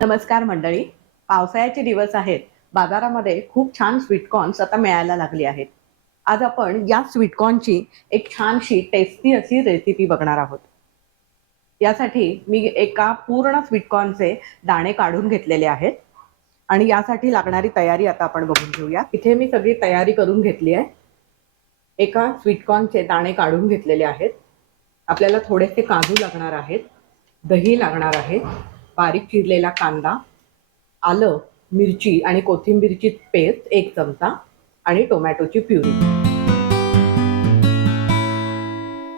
नमस्कार मंडळी. पावसाळ्याचे दिवस आहेत. बाजारामध्ये खूप छान स्वीटकॉर्न्स आता मिळायला लागली आहेत. आज आपण या स्वीटकॉर्नची एक छानशी टेस्टी अशी रेसिपी बघणार आहोत. यासाठी मी एका पूर्ण स्वीटकॉर्नचे दाणे काढून घेतलेले आहेत आणि यासाठी लागणारी तयारी आता आपण बघून घेऊया. इथे मी सगळी तयारी करून घेतली आहे. एका स्वीटकॉर्नचे दाणे काढून घेतलेले आहेत. आपल्याला थोडेसे काजू लागणार आहेत, दही लागणार आहे, बारीक चिरलेला कांदा, आलं, मिरची आणि कोथिंबीरची पेस्ट 1 चमचा आणि टोमॅटोची प्युरी.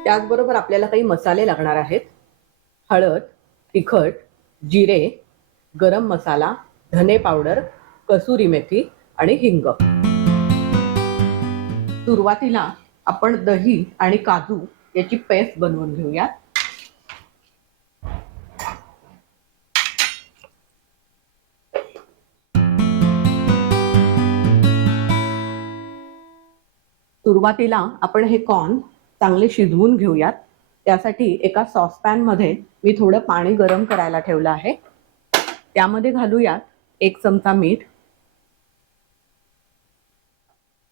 त्याचबरोबर आपल्याला काही मसाले लागणार आहेत. हळद, तिखट, जिरे, गरम मसाला, धने पावडर, कसुरी मेथी आणि हिंग. सुरुवातीला आपण दही आणि काजू याची पेस्ट बनवून घेऊया. सुरुवातीला आपण हे कॉर्न चांगले शिजवून घेऊयात. त्यासाठी एका सॉसपॅन मध्ये मी थोडं पाणी गरम करायला ठेवलं आहे. त्यामध्ये घालूयात 1 चमचा मीठ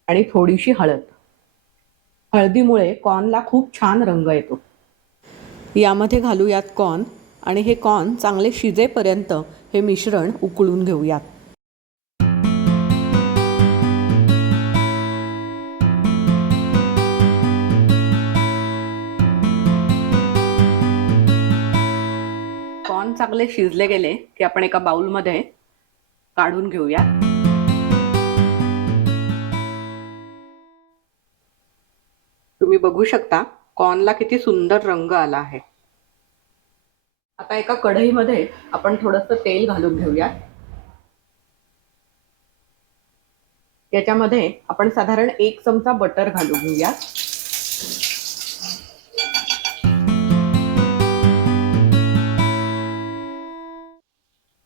आणि थोडीशी हळद. हळदीमुळे कॉर्नला खूप छान रंग येतो. यामध्ये घालूयात कॉर्न आणि हे कॉर्न चांगले शिजेपर्यंत हे मिश्रण उकळून घेऊयात. कॉर्न चांगले शिजले गेले की आपण एका बाउलमध्ये काढून घेऊया. तुम्ही बघू शकता कॉर्नला किती सुंदर रंग आला आहे. आता एका कढईमध्ये आपण थोडंसं तेल घालून घेऊया. याच्यामध्ये आपण साधारण 1 चमचा बटर घालून घेऊया.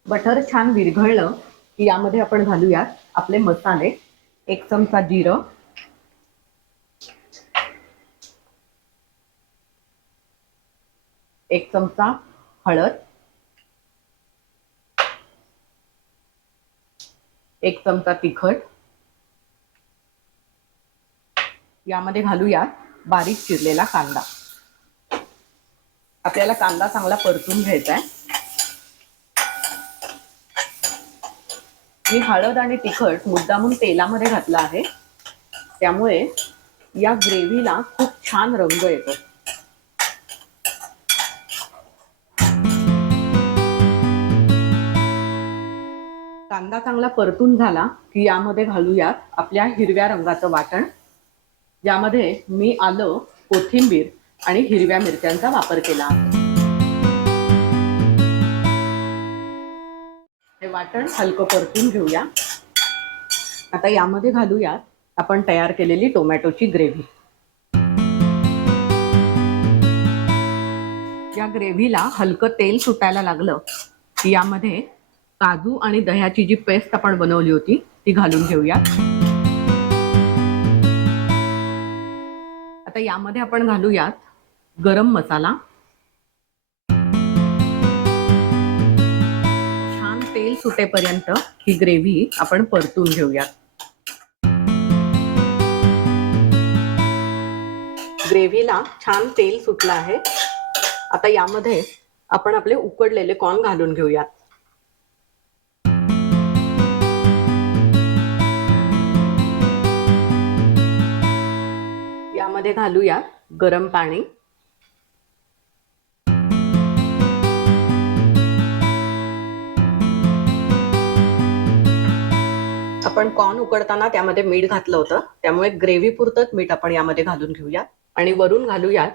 बटर छान विरघळलं की यामध्ये आपण घालूयात आपले मसाले. 1 चमचा जिरं, 1 चमचा हळद, 1 चमचा तिखट. यामध्ये घालूयात बारीक चिरलेला कांदा. आपल्याला कांदा चांगला परतून घ्यायचा आहे. मी हळद आणि तिखट मुद्दामून तेलामध्ये घातला आहे, त्यामुळे या ग्रेव्हीला खूप छान रंग येतो. कांदा चांगला परतून झाला की यामध्ये घालूयात आपल्या हिरव्या रंगाचं वाटण, ज्यामध्ये मी आलं, कोथिंबीर आणि हिरव्या मिरच्यांचा वापर केला आहे. हे वाटण हलकं परतून घेऊया. आता यामध्ये घालूयात आपण तयार केलेली टोमॅटोची ग्रेव्ही. या ग्रेव्हीला हलकं तेल सुटायला लागलं की यामध्ये काजू आणि दह्याची जी पेस्ट आपण बनवली होती ती घालून घेऊया. आता यामध्ये आपण घालूयात गरम मसाला. छान तेल सुटेपर्यंत ही ग्रेव्ही आपण परतून घेऊयात. ग्रेव्हीला छान तेल सुटलं आहे. आता यामध्ये आपण आपले उकडलेले कॉर्न घालून घेऊयात. यामध्ये घालूया गरम पाणी. आपण कॉर्न उकडताना त्यामध्ये मीठ घातलं होतं, त्यामुळे ग्रेव्ही पुरतच मीठ आपण यामध्ये घालून घेऊया आणि वरून घालूयात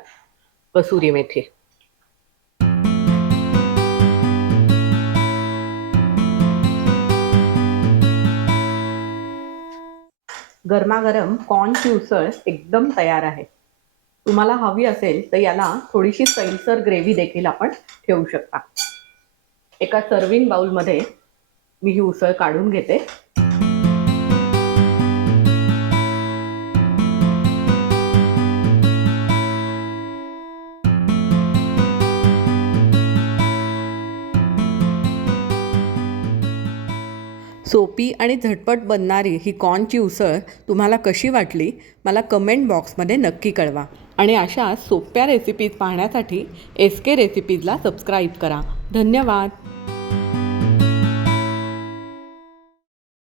कसुरी मेथी. गरमागरम कॉर्नची उसळ एकदम तयार आहे. तुम्हाला हवी असेल तर याला थोडीशी सैलसर ग्रेव्ही देखील आपण ठेवू शकता. एका सर्विंग बाउलमध्ये मी ही उसळ काढून घेते. सोपी आणि झटपट बनणारी ही कॉर्नची उसळ तुम्हाला कशी वाटली मला कमेंट बॉक्समध्ये नक्की कळवा. आणि अशा सोप्या रेसिपीज पाहण्यासाठी SK रेसिपीजला सबस्क्राईब करा. धन्यवाद.